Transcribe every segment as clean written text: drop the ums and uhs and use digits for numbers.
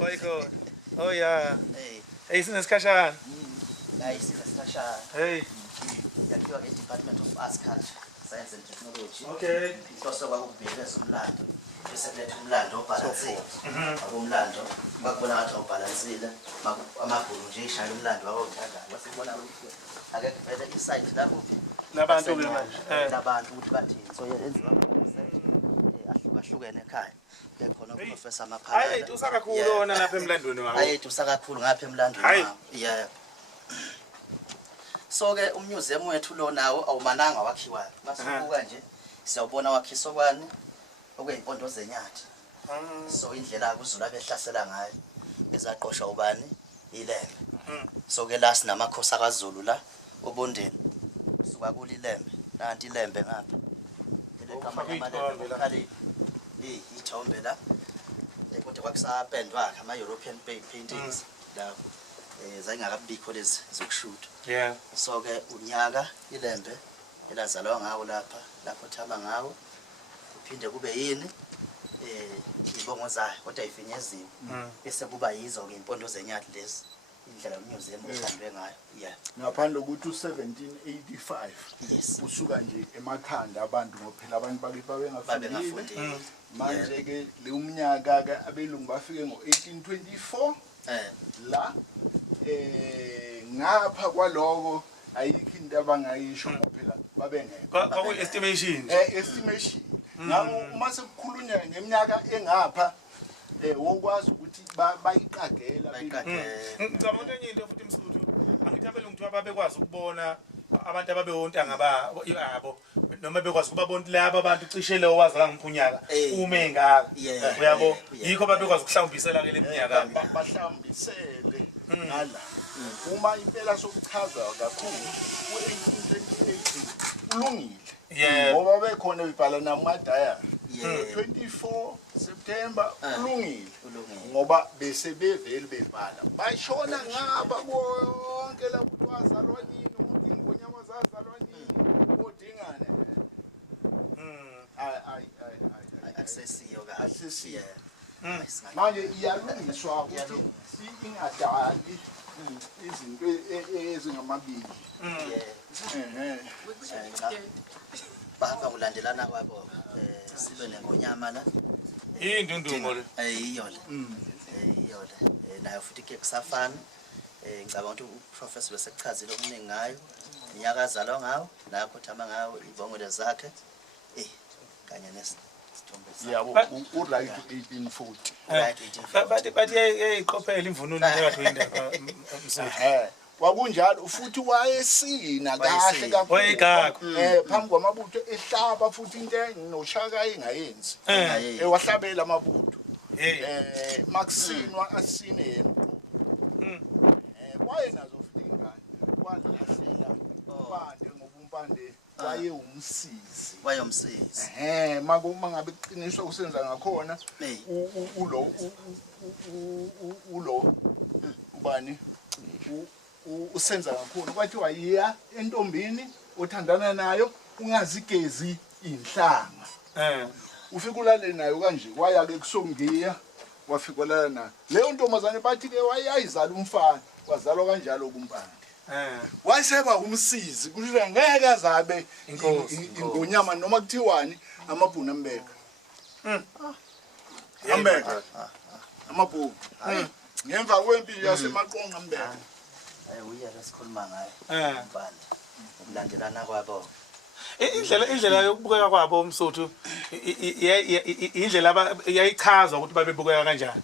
Oiko. Oh yeah. Hey. Hey, sinesikhashana. Guys, Stasha. Hey. Yakhiwa Department of Arts, Culture, Science and Technology. Okay. Inhloso kwakubhekeza umlando. Bese letha umlando obhalansile. Akumlando bakubona ngathi awubhalansile, amabhulu nje ishaya umlando awuthandayo. Wasibona ukuthi akekho vele isite la kuphi. Labantu ke manje. Labantu ukuthi bathini. So yenziwa research ahlukahlukene ekhaya. Bekhona uprofessor Maphala. Hayi usakakhulu wona lapha emlandweni wakho. Hayi usakakhulu ngapha emlandweni wakho. Yeah. So ke umuseum wethu lo nawo awumananga wakhiwa. Masibuka nje siyawubona wakhisokwane okuyimpondo zenyathi. So indlela akuzulu abehlasela ngayo ezaqosha ubani ilembe. So ke la sinamakhosi akaZulu la obondeni. Suka kulilembe nanti ilembe ngapha. Elegama lamalebe lokhali ithombe la. Kodwa kwakusapendwa ama European paintings la zayingakabikho lezi zokushuta. Yeah. So ke unyaka ilembe elazalwa ngawo lapho thaba ngawo kuphinde kube yini ibongo zayo kodwa ifinyeziwe bese kuba yizo ke impondo zenyathi lezi indlela umuseum ohandwe ngayo. Yeah. Ngaphandle ukuthi u1785 usuka nje emakhanda abantu ngophela abantu babengafundile manje ke le umnyaka ke abelungu bafike ngo1824 la ngapha kwaloko ayikho into abangayisho ngophela babengekho kwaku estimation estimation ngakho uma sekukhulunywa ngeminyaka engapha wokwazi ukuthi bayiqagela ngicabanga enye into futhi Msuthu angithi abelungu kuthiwa babekwazi ukubona abantu ababewontanga yabo noma bekwazi ukubabona laba abantu cishe leyo wazala ngiphunyaka uma engaka uyabo yikho babekwazi ukuhlambisela ke leminyaka bahlambisele ngala uma impela sokuchaza kakhulu u1828 ulungile ngoba bekhona ibhala namadaya 24 September ulungile ngoba bese beveli bebhala bashona ngaba konke la ukuthi wazalwa nini wonke ingonyama zazalwa nini odingane accessiyo ka accessiyo manje iyalungiswa ukuthi ingadali izinto ezingamabili bahamba kulandelana kwabo sibe nengonyama la indundungo le iyole iyole nayo futhi ke kusafana ngicabanga ukuthi uprofessor besekuchazile okuningi ngayo iminyaka azalwa ngawo lapho thama ngawo ibongole zakhe kanye nesithombe yabo u-right 1840 right 1840 bathi yayiqophela imvunulo phakathi kwendaba Msuthu kwakunjalo futhi wayesina kahle kakhulu phambi kwamabutho ehlaba futhi into noshaka engayenzi wahlabela amabutho Maxine asine yena wayenazo futhi ingane walahlela umpande ngoba umpande wayeyumsizi makuma ngabe iqiniswa usenza ngakhona ulo ubani usenza kakhulu kwathiwa yiya entombini othandana nayo ungazigezi inhlanga ufika ulale nayo kanje waya ke kusongiya wafika ulala nayo leyo ntombazane bathi ke wayayizala umfana wazalwa kanjalo kumpande wayeseba umsizi kuthi ngeke azabe ingonyama noma kuthiwani amabhunu ambeka ambeka amabhunu ngemva kwempilo yasemaqonqa ambeka uya lesikhuluma ngayo umbanda umlandelana kwabo indlela yokubukeka kwabo Msuthu indlela yayichaza ukuthi babebukeka kanjani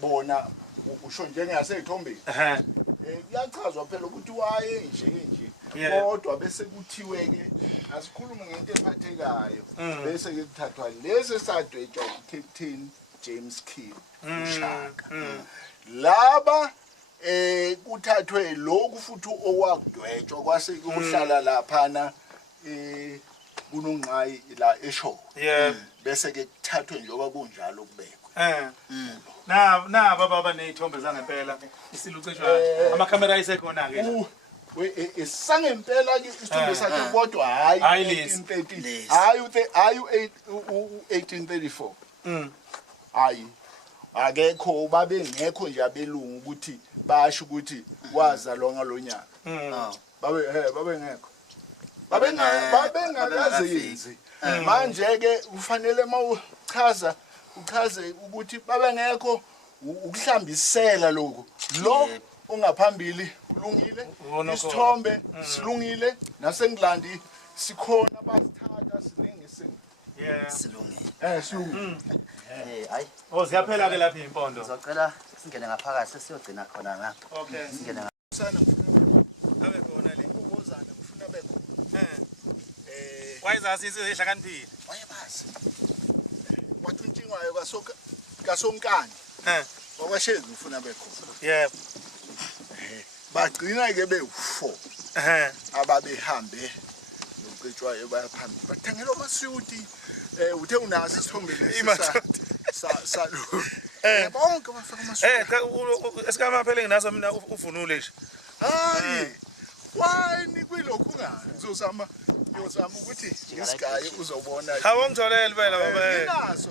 bona usho njengaseyithombeni kuyachazwa phela ukuthi waye nje kodwa bese kuthiwe ke asikhulume ngento ephathekayo bese ke kuthathwa lesi sadwetshwa uCaptain James King ushaka laba kuthathwe lokhu futhi okwakudwetshwa kwase kuhlala laphana kunonqayi la eshow bese ke kuthathwe njengoba kunjalo kubekwe naba baba nezithombe zangempela isilucetshwa amakamera ayisekhona ke isangempela ke isithombe sakhe kodwa hayi 1830 hayi 1834 hayi akekho babengekho nje abelungu ukuthi basho ukuthi wazalwa ngalonyaka babengekho babengakazenzi manje ke kufanele mawuchaza uchaze ukuthi babengekho ukuhlambisela lokho lo ongaphambili ulungile isithombe silungile naseNgilandi sikhona basithatha silingise silungile silungile hayi siyaphela ke lapha impondo ngizocela singene ngaphakathi siyogcina khona ngapha okay singene sana abe khona le ukuzana ngifuna bekho wayezazi izihlakaniphile wayebazi wathi untshingwayo kasonkani wakwashezi ngifuna bekho yebo bagcina ke be4 ababehambe noqetshwayo bayaphambili bathengelwa amasuti uthe unazi isithombe lesi salo bonke bafaka amasuti esikamaphele nginaso mina uvunule nje hayi wani kwilokhu ngani ngizozama ukuthi ngisigaye uzobona awongitholele phela baba nginaso